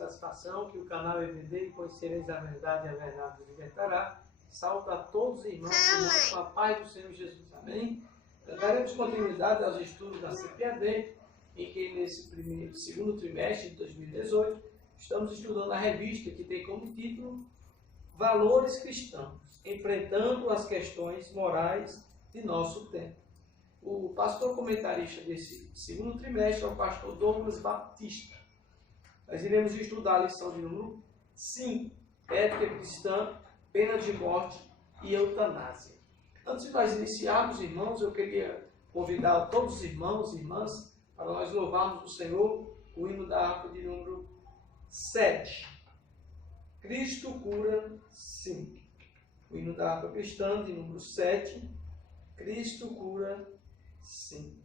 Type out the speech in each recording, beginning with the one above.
satisfação, que o canal EVD e conhecereis a verdade vos libertará. Salve a todos os irmãos e irmãs com a paz do Senhor Jesus. Amém? Daremos continuidade aos estudos da CPAD, em que nesse segundo trimestre de 2018 estamos estudando a revista que tem como título Valores Cristãos, enfrentando as questões morais de nosso tempo. O pastor comentarista desse segundo trimestre é o pastor Douglas Batista. Nós iremos estudar a lição de número 5, Ética Cristã, Pena de Morte e Eutanásia. Antes de nós iniciarmos, irmãos, eu queria convidar todos os irmãos e irmãs para nós louvarmos o Senhor, o hino da harpa de número 7. Cristo cura sim. O hino da harpa cristã de número 7. Cristo cura sim.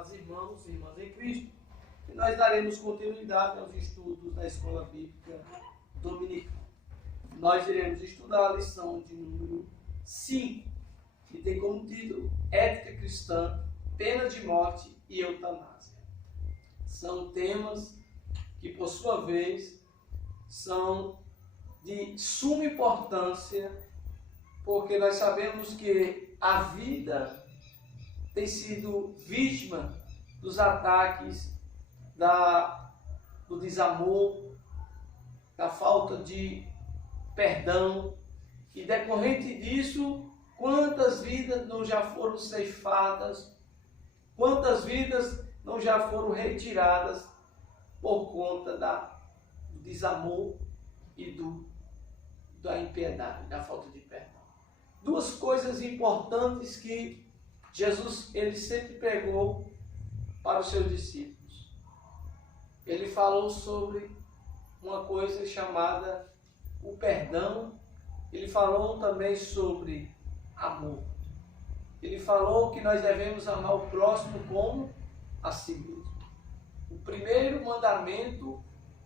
amados irmãos e irmãs em Cristo, que nós daremos continuidade aos estudos da Escola Bíblica Dominical. Nós iremos estudar a lição de número 5, que tem como título Ética Cristã, Pena de Morte e Eutanásia. São temas que, por sua vez, são de suma importância, porque nós sabemos que a vida tem sido vítima dos ataques do desamor, da falta de perdão, e decorrente disso, quantas vidas não já foram ceifadas, quantas vidas não já foram retiradas por conta do desamor e da impiedade, da falta de perdão. Duas coisas importantes que Jesus ele sempre pregou para os seus discípulos. Ele falou sobre uma coisa chamada o perdão. Ele falou também sobre amor. Ele falou que nós devemos amar o próximo como a si mesmo. O primeiro mandamento,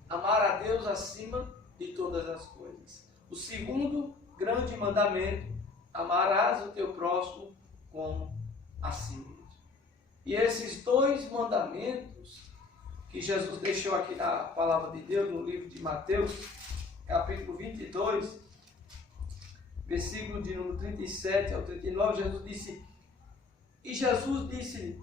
amar a Deus acima de todas as coisas. O segundo grande mandamento, amarás o teu próximo como a si mesmo. E esses dois mandamentos que Jesus deixou aqui na palavra de Deus, no livro de Mateus, capítulo 22, versículo de número 37 ao 39, Jesus disse-lhe,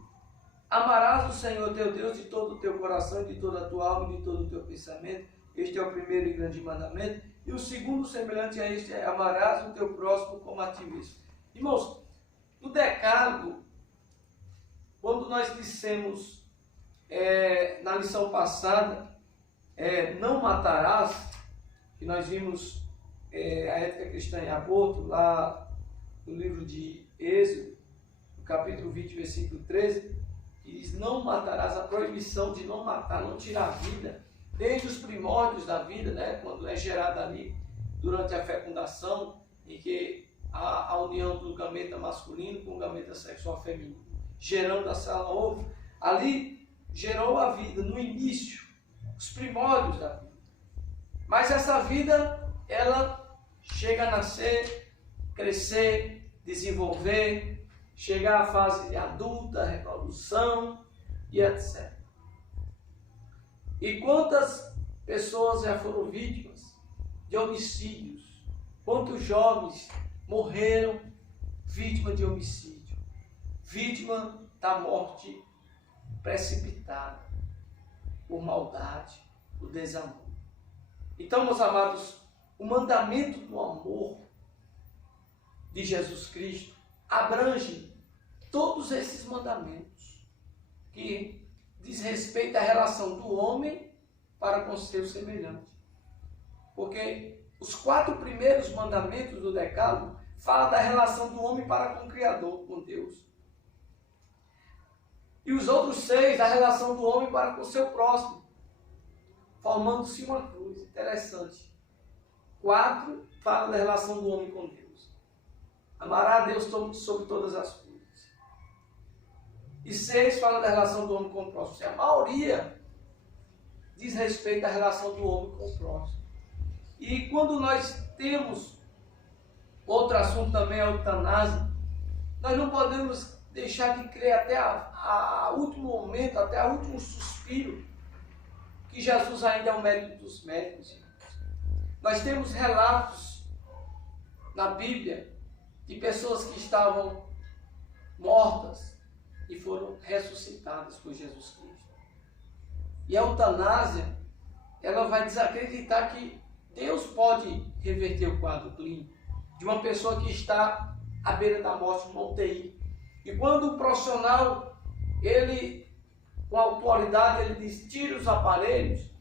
amarás o Senhor teu Deus de todo o teu coração, de toda a tua alma e de todo o teu pensamento. Este é o primeiro e grande mandamento. E o segundo, semelhante a este, é amarás o teu próximo como a ti mesmo. Irmãos, no Decálogo, quando nós dissemos na lição passada, não matarás, que nós vimos a ética cristã em aborto, lá no livro de Êxodo, no capítulo 20, versículo 13, que diz, não matarás, a proibição de não matar, não tirar a vida, desde os primórdios da vida, né, quando é gerada ali, durante a fecundação, em que a união do gameta masculino com o gameta sexual feminino, gerando a célula ovo, ali gerou a vida no início, os primórdios da vida. Mas essa vida, ela chega a nascer, crescer, desenvolver, chegar à fase de adulta, reprodução e etc. E quantas pessoas já foram vítimas de homicídios? Quantos jovens morreram vítima de homicídio? Vítima da morte precipitada, por maldade, por desamor. Então, meus amados, o mandamento do amor de Jesus Cristo abrange todos esses mandamentos que diz respeito à relação do homem para com seu semelhante. Porque os 4 primeiros mandamentos do Decálogo falam da relação do homem para com o Criador, com Deus. E os outros 6, da relação do homem para com o seu próximo, formando-se uma cruz. Interessante. 4 fala da relação do homem com Deus. Amará a Deus sobre todas as coisas. E 6 fala da relação do homem com o próximo. A maioria diz respeito à relação do homem com o próximo. E quando nós temos outro assunto também, a eutanásia, nós não podemos deixar de crer até a último momento, até o último suspiro, que Jesus ainda é o médico dos médicos. Nós temos relatos na Bíblia de pessoas que estavam mortas e foram ressuscitadas por Jesus Cristo. E a eutanásia, ela vai desacreditar que Deus pode reverter o quadro clínico de uma pessoa que está à beira da morte, numa UTI. E quando o profissional, ele, com autoridade, ele diz, tira os aparelhos,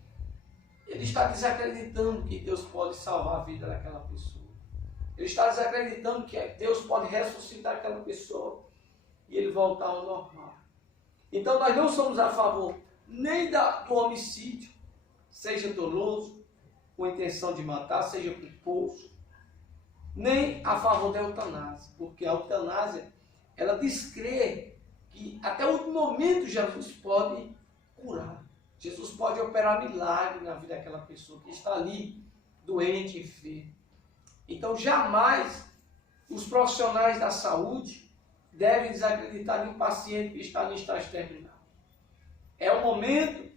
ele está desacreditando que Deus pode salvar a vida daquela pessoa. Ele está desacreditando que Deus pode ressuscitar aquela pessoa e ele voltar ao normal. Então nós não somos a favor nem do homicídio, seja doloso, com intenção de matar, seja culposo, nem a favor da eutanásia, porque a eutanásia, ela descrê que até o último momento Jesus pode curar. Jesus pode operar milagre na vida daquela pessoa que está ali, doente, enfermo. Então, jamais os profissionais da saúde devem desacreditar de um paciente que está em estágio terminal. É o momento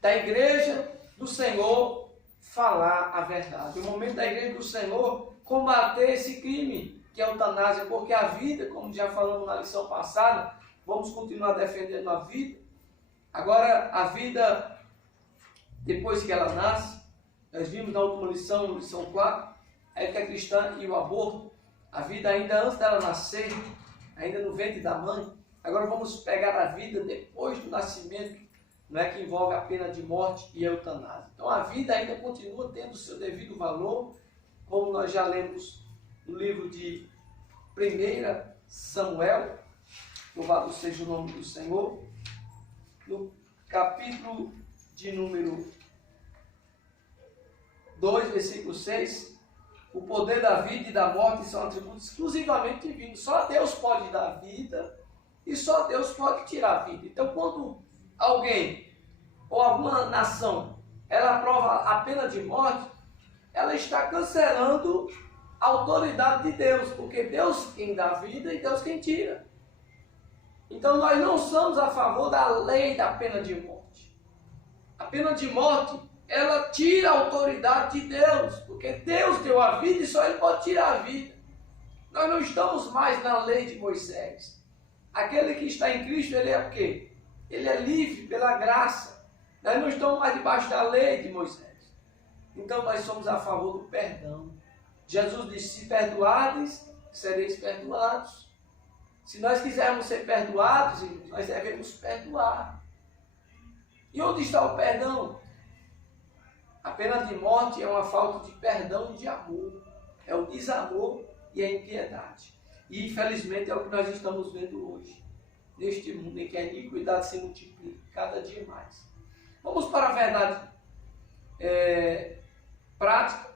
da igreja do Senhor falar a verdade. É o momento da igreja do Senhor combater esse crime, que é a eutanásia, porque a vida, como já falamos na lição passada, vamos continuar defendendo a vida. Agora, a vida, depois que ela nasce, nós vimos na última lição, lição 4, a ética cristã e o aborto, a vida ainda antes dela nascer, ainda no ventre da mãe. Agora vamos pegar a vida depois do nascimento, não é, que envolve a pena de morte e a eutanásia. Então a vida ainda continua tendo o seu devido valor, como nós já lemos no livro de 1 Samuel, louvado seja o nome do Senhor, no capítulo de número 2, versículo 6, o poder da vida e da morte são atributos exclusivamente divinos. Só Deus pode dar vida e só Deus pode tirar a vida. Então, quando alguém ou alguma nação ela aprova a pena de morte, ela está cancelando a autoridade de Deus, porque Deus quem dá vida e Deus quem tira. Então, nós não somos a favor da lei da pena de morte. A pena de morte, ela tira a autoridade de Deus, porque Deus deu a vida e só Ele pode tirar a vida. Nós não estamos mais na lei de Moisés. Aquele que está em Cristo, ele é o quê? Ele é livre pela graça. Nós não estamos mais debaixo da lei de Moisés. Então nós somos a favor do perdão. Jesus disse, se perdoardes, sereis perdoados. Se nós quisermos ser perdoados, nós devemos perdoar. E onde está o perdão? A pena de morte é uma falta de perdão e de amor. É o desamor e a impiedade. E infelizmente é o que nós estamos vendo hoje. Neste mundo em que a iniquidade se multiplica cada dia mais. Vamos para a verdade prática.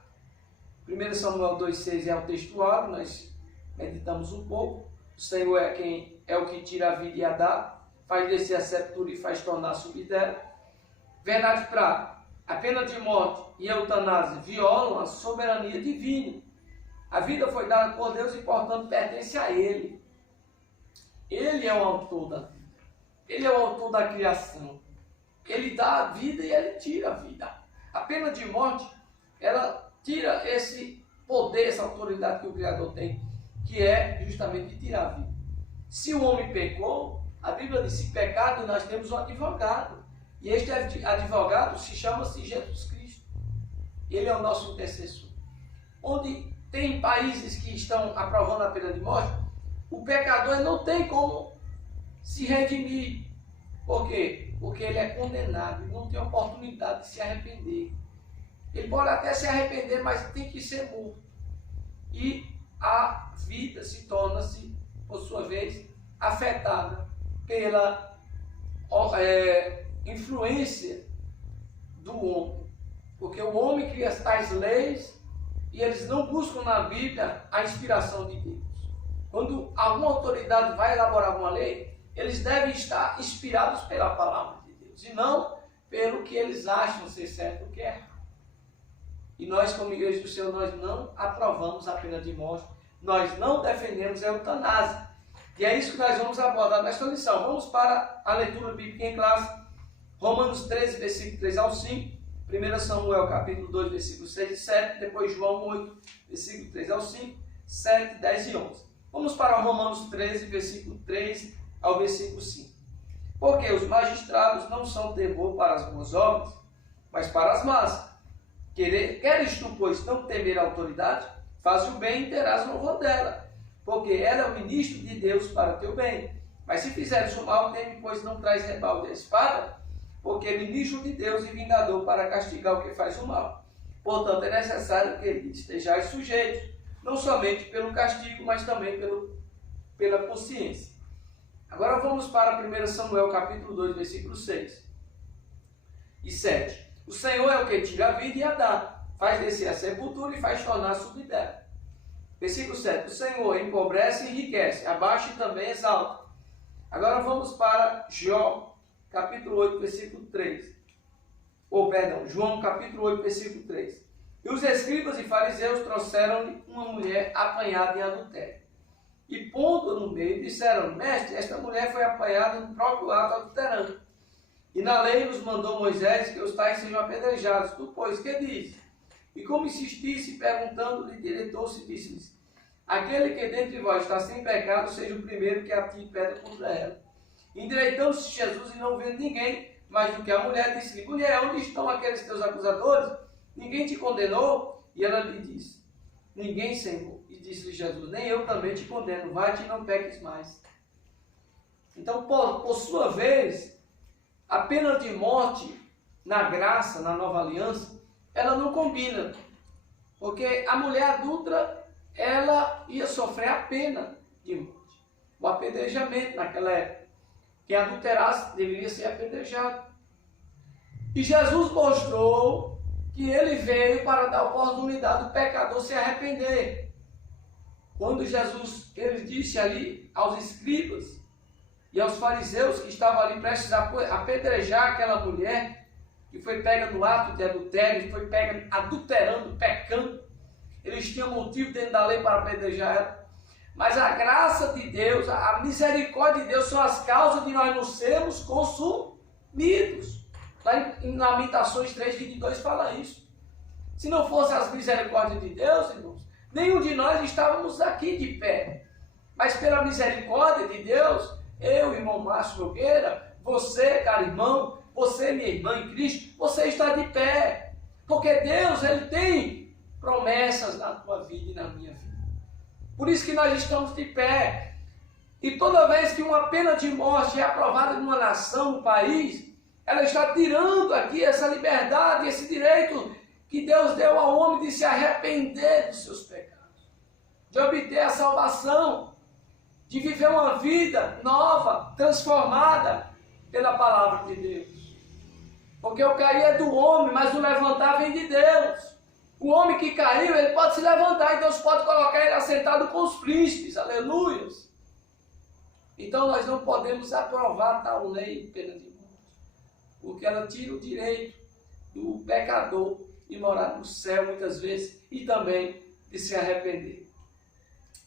1 Samuel 2,6 é o textuário, nós meditamos um pouco. O Senhor é quem é o que tira a vida e a dá, faz descer a sepultura e faz tornar a subir dela. Verdade prática. A pena de morte e a eutanásia violam a soberania divina. A vida foi dada por Deus e, portanto, pertence a Ele. Ele é o autor da vida. Ele é o autor da criação. Ele dá a vida e Ele tira a vida. A pena de morte, ela tira esse poder, essa autoridade que o Criador tem, que é justamente de tirar a vida. Se o homem pecou, a Bíblia diz, se pecado, nós temos um advogado. E este advogado se chama-se Jesus Cristo. Ele é o nosso intercessor. Onde tem países que estão aprovando a pena de morte, o pecador não tem como se redimir. Por quê? Porque ele é condenado e não tem oportunidade de se arrepender. Ele pode até se arrepender, mas tem que ser morto. E a vida se torna-se, por sua vez, afetada pela influência do homem. Porque o homem cria tais leis e eles não buscam na Bíblia a inspiração de Deus. Quando alguma autoridade vai elaborar uma lei, eles devem estar inspirados pela palavra de Deus e não pelo que eles acham ser certo ou que é errado. E nós, como igreja do Senhor, nós não aprovamos a pena de morte, nós não defendemos a eutanásia. E é isso que nós vamos abordar nesta lição. Vamos para a leitura bíblica em classe. Romanos 13, versículo 3 ao 5. 1 Samuel, capítulo 2, versículos 6 e 7. Depois João 8, versículo 3 ao 5, 7, 10 e 11. Vamos para Romanos 13, versículo 3 ao versículo 5. Porque os magistrados não são temor para as boas obras, mas para as más. Queres tu, pois, não temer a autoridade? Faz o bem e terás louvor dela, porque ela é o ministro de Deus para teu bem. Mas se fizeres o mal, teme, pois não traz rebalde a espada, porque é ministro de Deus e vingador para castigar o que faz o mal. Portanto, é necessário que estejais sujeitos, não somente pelo castigo, mas também pela consciência. Agora vamos para 1 Samuel capítulo 2, versículos 6 e 7. O Senhor é o que tira a vida e a dá, faz descer a sepultura e faz tornar a subir dela. Versículo 7. O Senhor empobrece e enriquece, abaixa e também exalta. Agora vamos para Jó, capítulo 8, versículo 3. João, capítulo 8, versículo 3. E os escribas e fariseus trouxeram-lhe uma mulher apanhada em adultério. E pondo-a no meio, disseram: Mestre, esta mulher foi apanhada no próprio ato adulterando. E na lei nos mandou Moisés que os tais sejam apedrejados. Tu, pois, que dizes? E como insistisse, perguntando-lhe, direitou-se e disse-lhes: Aquele que dentre vós está sem pecado, seja o primeiro que atire pedra contra ela. Endireitou-se Jesus e não vendo ninguém, mais do que a mulher, disse-lhe: Mulher, onde estão aqueles teus acusadores? Ninguém te condenou? E ela lhe disse: Ninguém, Senhor. E disse-lhe Jesus: Nem eu também te condeno, vai-te e não peques mais. Então, por sua vez, a pena de morte na graça, na nova aliança, ela não combina. Porque a mulher adulta, ela ia sofrer a pena de morte. O apedrejamento naquela época. Quem adulterasse deveria ser apedrejado. E Jesus mostrou que ele veio para dar oportunidade ao pecador se arrepender. Quando Jesus, ele disse ali aos escribas e aos fariseus que estavam ali prestes a apedrejar aquela mulher que foi pega no ato de adultério, foi pega adulterando, pecando, eles tinham motivo dentro da lei para apedrejar ela. Mas a graça de Deus, a misericórdia de Deus são as causas de nós não sermos consumidos. Lá em Lamentações 3:22 fala isso. Se não fosse as misericórdias de Deus, irmãos, nenhum de nós estávamos aqui de pé. Mas pela misericórdia de Deus, eu, irmão Márcio Nogueira, você, caro irmão, você, minha irmã em Cristo, você está de pé. Porque Deus, Ele tem promessas na tua vida e na minha vida. Por isso que nós estamos de pé. E toda vez que uma pena de morte é aprovada numa nação, no país, ela está tirando aqui essa liberdade, esse direito que Deus deu ao homem de se arrepender dos seus pecados, de obter a salvação, de viver uma vida nova, transformada pela palavra de Deus. Porque o cair é do homem, mas o levantar vem de Deus. O homem que caiu, ele pode se levantar e Deus pode colocar ele assentado com os príncipes, aleluias. Então nós não podemos aprovar tal lei, pena de morte, porque ela tira o direito do pecador de morar no céu muitas vezes e também de se arrepender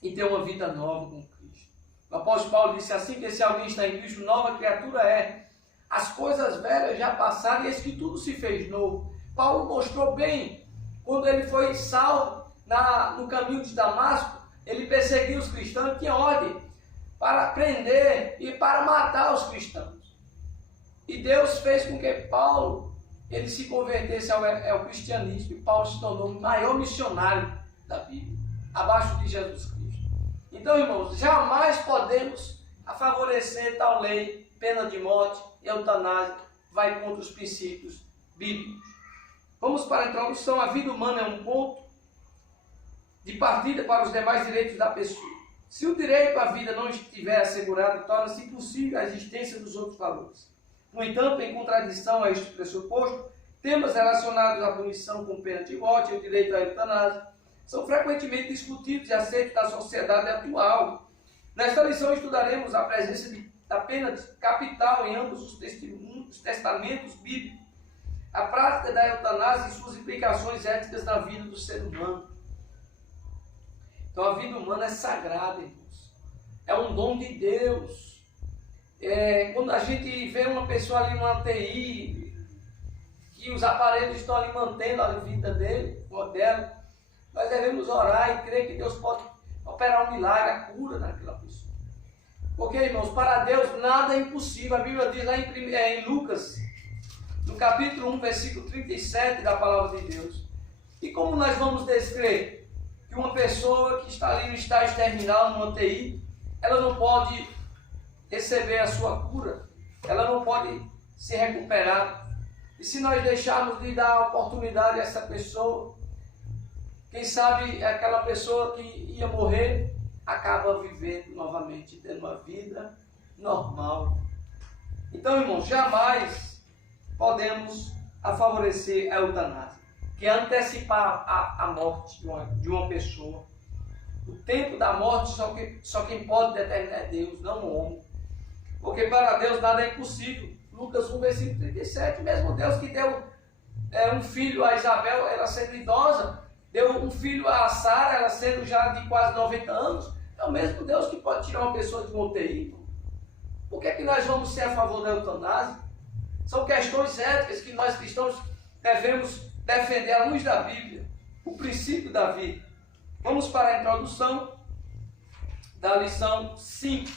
e ter uma vida nova com Cristo. O apóstolo Paulo disse assim, que se alguém está em Cristo, nova criatura é. As coisas velhas já passaram e eis que tudo se fez novo. Paulo mostrou bem, quando ele foi salvo no caminho de Damasco, ele perseguiu os cristãos, tinha ordem para prender e para matar os cristãos. E Deus fez com que Paulo ele se convertesse ao cristianismo, e Paulo se tornou o maior missionário da Bíblia, abaixo de Jesus Cristo. Então, irmãos, jamais podemos favorecer tal lei, pena de morte, eutanásia, vai contra os princípios bíblicos. Vamos para a introdução. A vida humana é um ponto de partida para os demais direitos da pessoa. Se o direito à vida não estiver assegurado, torna-se impossível a existência dos outros valores. No entanto, em contradição a este pressuposto, temas relacionados à punição com pena de morte e o direito à eutanásia são frequentemente discutidos e aceitos da sociedade atual. Nesta lição estudaremos a presença da pena capital em ambos os testamentos bíblicos, a prática da eutanásia e suas implicações éticas na vida do ser humano. Então a vida humana é sagrada, irmãos. É um dom de Deus. Quando a gente vê uma pessoa ali numa UTI, que os aparelhos estão ali mantendo a vida dela, nós devemos orar e crer que Deus pode operar um milagre, a cura naquela pessoa. Porque, irmãos, para Deus nada é impossível. A Bíblia diz lá em Lucas, no capítulo 1, versículo 37 da palavra de Deus. E como nós vamos descrer que uma pessoa que está ali no estágio terminal, no UTI, ela não pode receber a sua cura, ela não pode se recuperar. E se nós deixarmos de dar a oportunidade a essa pessoa, quem sabe aquela pessoa que ia morrer acaba vivendo novamente, tendo uma vida normal. Então, irmãos, jamais podemos favorecer a eutanásia, que é antecipar a morte de uma pessoa. O tempo da morte só quem pode determinar é Deus, não o homem. porque para Deus nada é impossível. Lucas 1, versículo 37, mesmo Deus que deu um filho a Isabel, ela sendo idosa, deu um filho a Sara, ela sendo já de quase 90 anos, é o mesmo Deus que pode tirar uma pessoa de uma UTI. Por que nós vamos ser a favor da eutanásia? São questões éticas que nós cristãos devemos defender à luz da Bíblia, o princípio da vida. Vamos para a introdução da lição 5.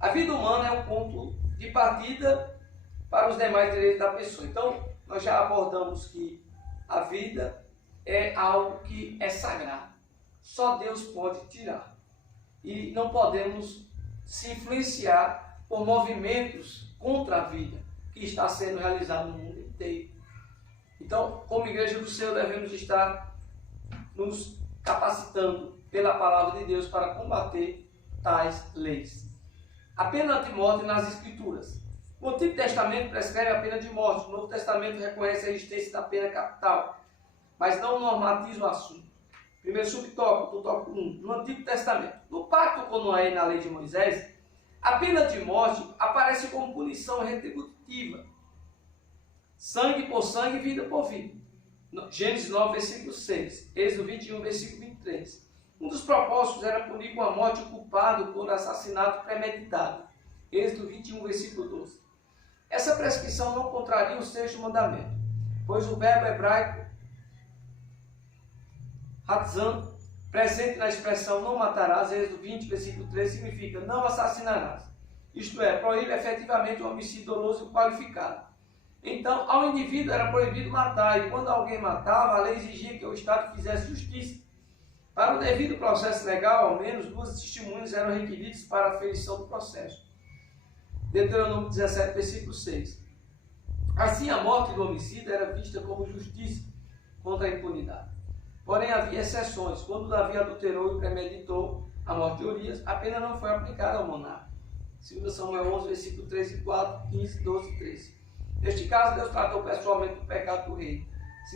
A vida humana é um ponto de partida para os demais direitos da pessoa. Então, nós já abordamos que a vida é algo que é sagrado. Só Deus pode tirar. E não podemos se influenciar por movimentos contra a vida que está sendo realizado no mundo inteiro. Então, como igreja do Senhor, devemos estar nos capacitando pela palavra de Deus para combater tais leis. A pena de morte nas Escrituras. O Antigo Testamento prescreve a pena de morte. O Novo Testamento reconhece a existência da pena capital, mas não normatiza o assunto. Primeiro subtópico, do tópico 1. No Antigo Testamento. No Pacto com Noé e na Lei de Moisés, a pena de morte aparece como punição retributiva. Sangue por sangue, vida por vida. Gênesis 9, versículo 6. Êxodo 21, versículo 23. Um dos propósitos era punir com a morte o culpado por assassinato premeditado. Êxodo 21, versículo 12. Essa prescrição não contraria o sexto mandamento, pois o verbo hebraico hatzan, presente na expressão não matarás, Êxodo 20, versículo 13, significa não assassinarás. Isto é, proíbe efetivamente o homicídio doloso qualificado. Então, ao indivíduo era proibido matar, e quando alguém matava, a lei exigia que o Estado fizesse justiça. Para o devido processo legal, ao menos 2 testemunhas eram requeridas para a ferição do processo. Deuteronômio 17, versículo 6. Assim, a morte do homicida era vista como justiça contra a impunidade. Porém, havia exceções. Quando Davi adulterou e premeditou a morte de Urias, a pena não foi aplicada ao monarca. 2 Samuel 11, versículo 3 e 4, 15, 12 e 13. Neste caso, Deus tratou pessoalmente do pecado do rei.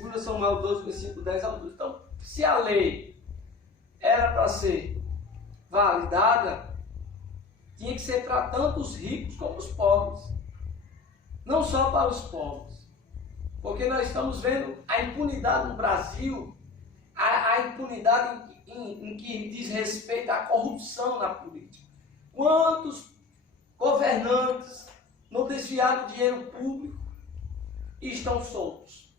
2 Samuel 12, versículo 10 ao 12. Então, se a lei era para ser validada, tinha que ser para tanto os ricos como os pobres. Não só para os pobres. Porque nós estamos vendo a impunidade no Brasil, a impunidade em que diz respeito à corrupção na política. Quantos governantes não desviaram dinheiro público e estão soltos?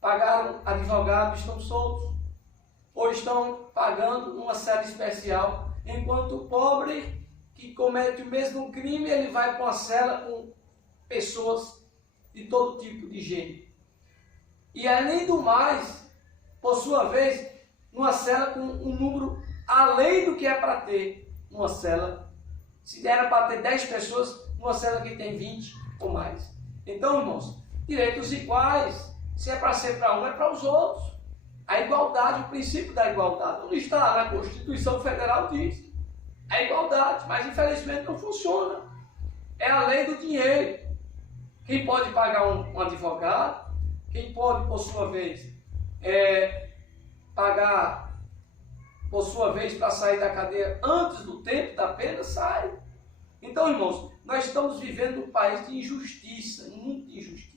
Pagaram advogado e estão soltos. Ou estão pagando uma cela especial, enquanto o pobre que comete o mesmo crime, ele vai para uma cela com pessoas de todo tipo de gênero. E além do mais, por sua vez, numa cela com um número além do que é para ter uma cela. Se era para ter 10 pessoas, numa cela que tem 20 ou mais. Então, irmãos, direitos iguais. Se é para ser para um, é para os outros. A igualdade, o princípio da igualdade, não está na Constituição Federal, diz. A igualdade, mas infelizmente não funciona. É a lei do dinheiro. Quem pode pagar um advogado, quem pode, por sua vez, pagar, por sua vez, para sair da cadeia antes do tempo da pena, sai. Então, irmãos, nós estamos vivendo um país de injustiça, muita injustiça.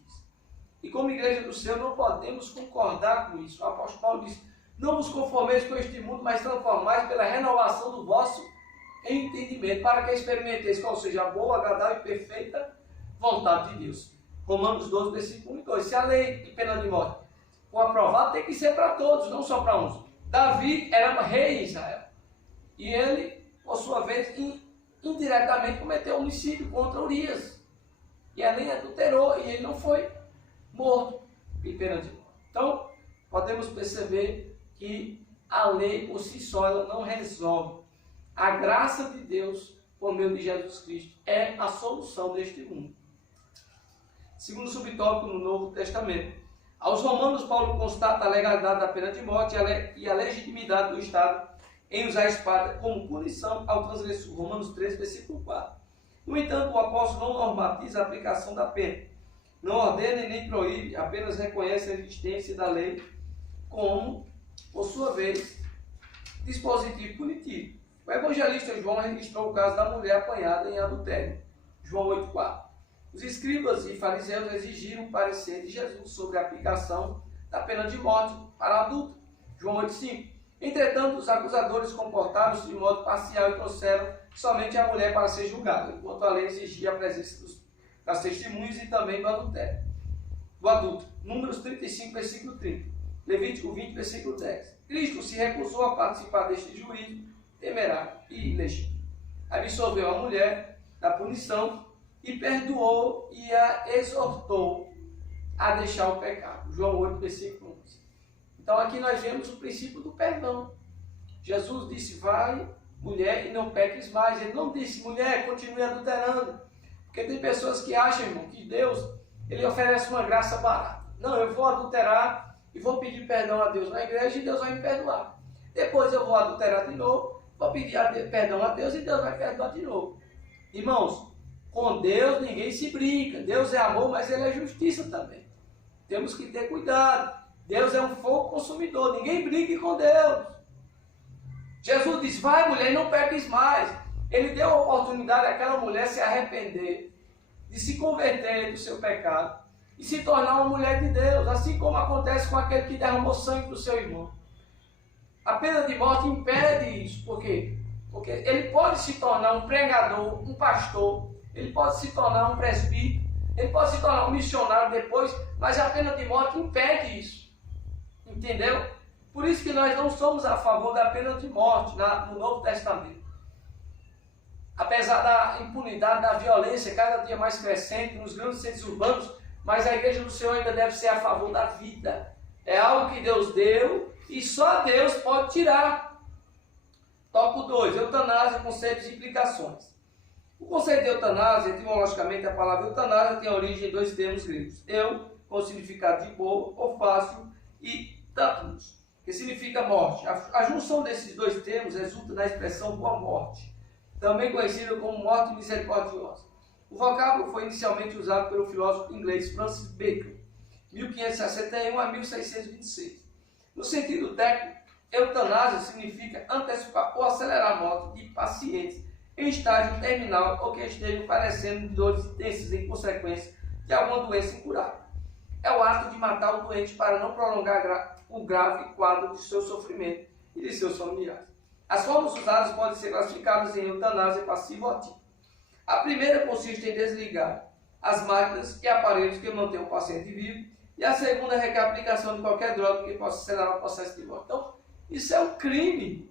E como igreja do Senhor, não podemos concordar com isso. O apóstolo Paulo diz, não vos conformeis com este mundo, mas transformais pela renovação do vosso entendimento, para que experimenteis qual seja a boa, agradável e perfeita vontade de Deus. Romanos 12, versículo 1 e 2. Se a lei de pena de morte for aprovada, tem que ser para todos, não só para uns. Davi era rei em Israel. E ele, por sua vez, indiretamente cometeu homicídio contra Urias. E além adulterou, e ele não foi morto em pena de morte. Então, podemos perceber que a lei por si só ela não resolve. A graça de Deus, por meio de Jesus Cristo, é a solução deste mundo. Segundo subtópico no Novo Testamento. Aos Romanos, Paulo constata a legalidade da pena de morte e a legitimidade do Estado em usar a espada como punição ao transgressor. Romanos 13, versículo 4. No entanto, o apóstolo não normatiza a aplicação da pena. Não ordena e nem proíbe, apenas reconhece a existência da lei como, por sua vez, dispositivo punitivo. O evangelista João registrou o caso da mulher apanhada em adultério. João 8,4. Os escribas e fariseus exigiram o parecer de Jesus sobre a aplicação da pena de morte para adulto. João 8,5. Entretanto, os acusadores comportaram-se de modo parcial e trouxeram somente a mulher para ser julgada, enquanto a lei exigia a presença das testemunhas e também do adultério. Do adulto. Números 35, versículo 30. Levítico 20, versículo 10. Cristo se recusou a participar deste juízo temerário e ilegítimo. Absolveu a mulher da punição e perdoou e a exortou a deixar o pecado. João 8, versículo 11. Então aqui nós vemos o princípio do perdão. Jesus disse, vai, mulher, e não peques mais. Ele não disse, mulher, continue adulterando. Porque tem pessoas que acham, irmão, que Deus, ele oferece uma graça barata. Não, eu vou adulterar e vou pedir perdão a Deus na igreja e Deus vai me perdoar. Depois eu vou adulterar de novo, vou pedir perdão a Deus e Deus vai perdoar de novo. Irmãos, com Deus ninguém se brinca. Deus é amor, mas Ele é justiça também. Temos que ter cuidado. Deus é um fogo consumidor. Ninguém brinque com Deus. Jesus diz, vai mulher, não peques mais. Ele deu a oportunidade àquela mulher se arrepender, de se converter do seu pecado e se tornar uma mulher de Deus, assim como acontece com aquele que derramou sangue do seu irmão. A pena de morte impede isso. Por quê? Porque ele pode se tornar um pregador, um pastor, ele pode se tornar um presbítero, ele pode se tornar um missionário depois, mas a pena de morte impede isso. Entendeu? Por isso que nós não somos a favor da pena de morte no Novo Testamento. Apesar da impunidade, da violência cada dia mais crescente nos grandes centros urbanos, mas a igreja do Senhor ainda deve ser a favor da vida. É algo que Deus deu e só Deus pode tirar. Tópico 2. Eutanásia, conceitos e implicações. O conceito de eutanásia, etimologicamente a palavra eutanásia tem origem em dois termos gregos. Eu, com o significado de boa ou fácil, e tatus, que significa morte. A junção desses dois termos resulta na expressão boa morte, também conhecida como morte misericordiosa. O vocábulo foi inicialmente usado pelo filósofo inglês Francis Bacon, 1561 a 1626. No sentido técnico, eutanásia significa antecipar ou acelerar a morte de pacientes em estágio terminal ou que estejam padecendo de dores intensas em consequência de alguma doença incurável. É o ato de matar o doente para não prolongar o grave quadro de seu sofrimento e de seus familiares. As formas usadas podem ser classificadas em eutanásia passiva ou ativa. A primeira consiste em desligar as máquinas e aparelhos que mantêm o paciente vivo, e a segunda requer a aplicação de qualquer droga que possa acelerar o processo de morte. Então, isso é um crime.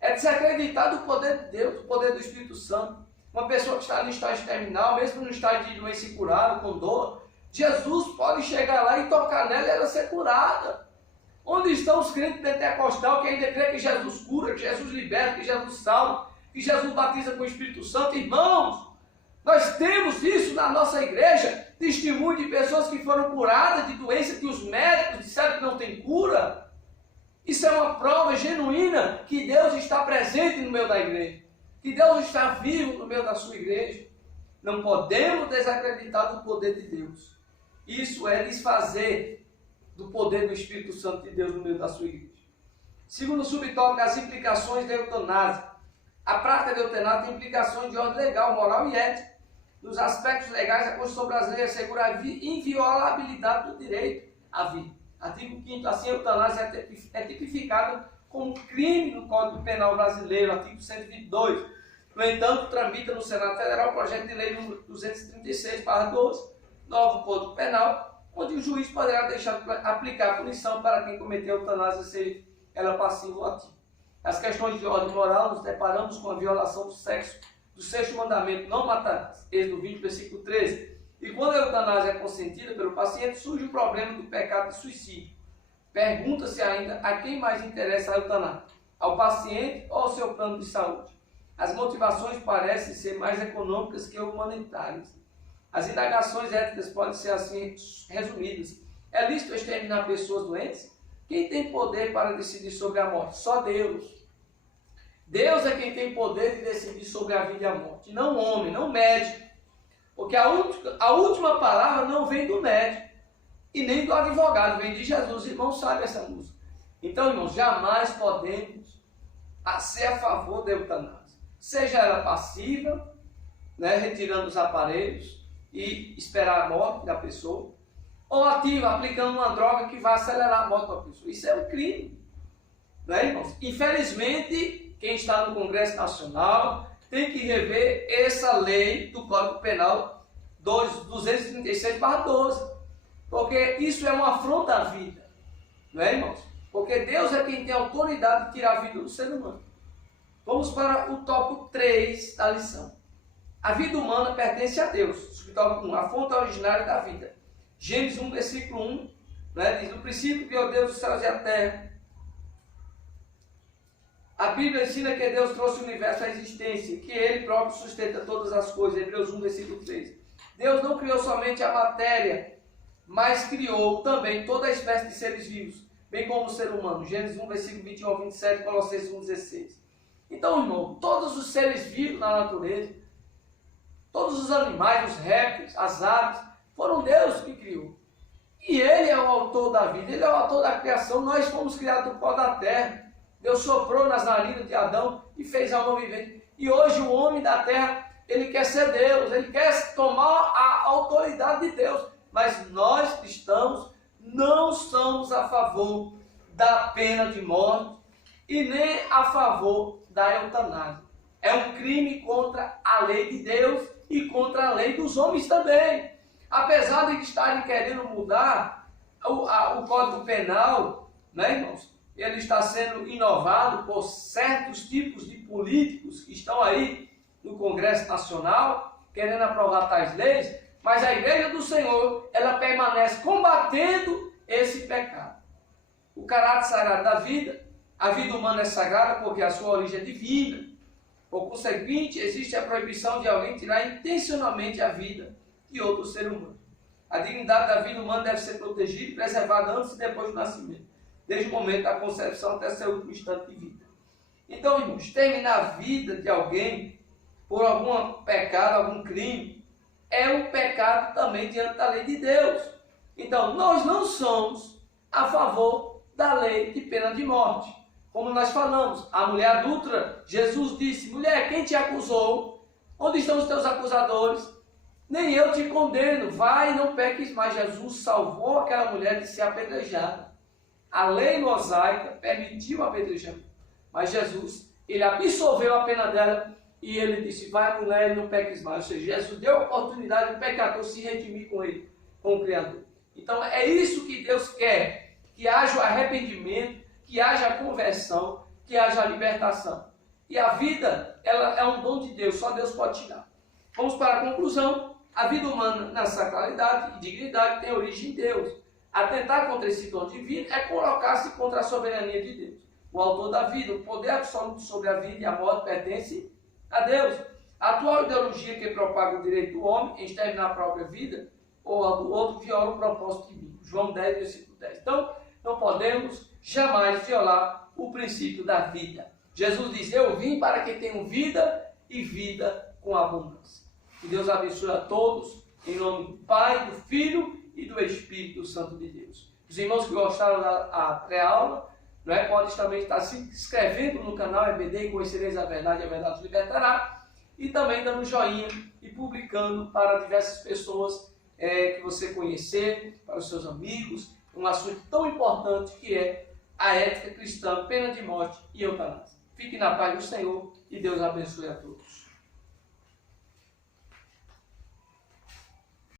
É desacreditar do poder de Deus, do poder do Espírito Santo. Uma pessoa que está no estágio terminal, mesmo no estágio de doença incurada, com dor, Jesus pode chegar lá e tocar nela e ela ser curada. Onde estão os crentes pentecostais que ainda crê que Jesus cura, que Jesus liberta, que Jesus salva, que Jesus batiza com o Espírito Santo? Irmãos, nós temos isso na nossa igreja, testemunho de pessoas que foram curadas de doenças que os médicos disseram que não tem cura. Isso é uma prova genuína que Deus está presente no meio da igreja, que Deus está vivo no meio da sua igreja. Não podemos desacreditar do poder de Deus. Isso é desfazer do poder do Espírito Santo de Deus no meio da sua igreja. Segundo subtópico, as implicações da eutanásia. A prática da eutanásia tem implicações de ordem legal, moral e ética. Nos aspectos legais, a Constituição brasileira assegura a inviolabilidade do direito à vida. Artigo 5º, assim a eutanásia é tipificada como crime no Código Penal brasileiro, artigo 122. No entanto, tramita no Senado Federal o projeto de lei número 236/12, novo Código Penal, onde o juiz poderá deixar de aplicar a punição para quem cometeu a eutanásia, seja ela passiva ou ativa. As questões de ordem moral, nos deparamos com a violação do sexo, do sexto mandamento, não matarás, Êxodo 20, versículo 13. E quando a eutanásia é consentida pelo paciente, surge o problema do pecado de suicídio. Pergunta-se ainda a quem mais interessa a eutanásia, ao paciente ou ao seu plano de saúde. As motivações parecem ser mais econômicas que humanitárias. As indagações éticas podem ser assim resumidas. É lícito exterminar pessoas doentes? Quem tem poder para decidir sobre a morte? Só Deus. Deus é quem tem poder de decidir sobre a vida e a morte, não o homem, não o médico. Porque a última palavra não vem do médico e nem do advogado, vem de Jesus. Irmãos, sabe essa música? Então, irmãos, jamais podemos a ser a favor da eutanásia. Seja ela passiva, né, retirando os aparelhos e esperar a morte da pessoa, ou ativa, aplicando uma droga que vai acelerar a morte da pessoa. Isso é um crime. Né, irmãos? Infelizmente, quem está no Congresso Nacional tem que rever essa lei do Código Penal 236/12, porque isso é uma afronta à vida. Não é, irmãos? Porque Deus é quem tem autoridade de tirar a vida do ser humano. Vamos para o tópico 3 da lição. A vida humana pertence a Deus. Subtópico 1, a fonte originária da vida. Gênesis 1, versículo 1, né, diz: no princípio criou Deus os céus e a terra. A Bíblia ensina que Deus trouxe o universo à existência, que Ele próprio sustenta todas as coisas. Hebreus 1, versículo 3. Deus não criou somente a matéria, mas criou também toda a espécie de seres vivos, bem como o ser humano. Gênesis 1, versículo 21 ao 27, Colossenses 1, 16. Então, irmão, todos os seres vivos na natureza, todos os animais, os répteis, as aves, foram Deus que criou. E Ele é o autor da vida, Ele é o autor da criação. Nós fomos criados do pó da terra. Deus soprou nas narinas de Adão e fez alma vivente. E hoje o homem da terra, ele quer ser Deus, ele quer tomar a autoridade de Deus. Mas nós cristãos não somos a favor da pena de morte e nem a favor da eutanásia. É um crime contra a lei de Deus e contra a lei dos homens também. Apesar de estarem querendo mudar o Código Penal, né, irmãos? Ele está sendo inovado por certos tipos de políticos que estão aí no Congresso Nacional, querendo aprovar tais leis, mas a Igreja do Senhor, ela permanece combatendo esse pecado. O caráter sagrado da vida, a vida humana é sagrada porque a sua origem é divina. Por conseguinte, existe a proibição de alguém tirar intencionalmente a vida de outro ser humano. A dignidade da vida humana deve ser protegida e preservada antes e depois do nascimento, desde o momento da concepção até seu último instante de vida. Então, irmãos, terminar a vida de alguém por algum pecado, algum crime, é um pecado também diante da lei de Deus. Então, nós não somos a favor da lei de pena de morte. Como nós falamos, a mulher adúltera, Jesus disse: mulher, quem te acusou? Onde estão os teus acusadores? Nem eu te condeno, vai e não peques mais. Jesus salvou aquela mulher de ser apedrejada. A lei mosaica permitiu o apedrejamento, mas Jesus, ele absolveu a pena dela e ele disse: vai, mulher, e não peques mais. Ou seja, Jesus deu a oportunidade do pecador se redimir com ele, com o Criador. Então é isso que Deus quer, que haja o arrependimento, que haja a conversão, que haja a libertação. E a vida, ela é um dom de Deus, só Deus pode tirar. Vamos para a conclusão. A vida humana, na sacralidade e dignidade, tem origem em Deus. Atentar contra esse dom divino é colocar-se contra a soberania de Deus. O autor da vida, o poder absoluto sobre a vida e a morte pertence a Deus. A atual ideologia que propaga o direito do homem em exterminar a própria vida ou a do outro viola o propósito divino. João 10, versículo 10. Então, não podemos jamais violar o princípio da vida. Jesus diz: eu vim para que tenham vida e vida com abundância. Que Deus abençoe a todos, em nome do Pai, do Filho e do Espírito Santo de Deus. Os irmãos que gostaram da pré-aula, podem também estar se inscrevendo no canal EBD e conhecereis a verdade os libertará. E também dando joinha e publicando para diversas pessoas que você conhecer, para os seus amigos, um assunto tão importante que é a ética cristã, pena de morte e eutanásia. Fique na paz do Senhor e Deus abençoe a todos.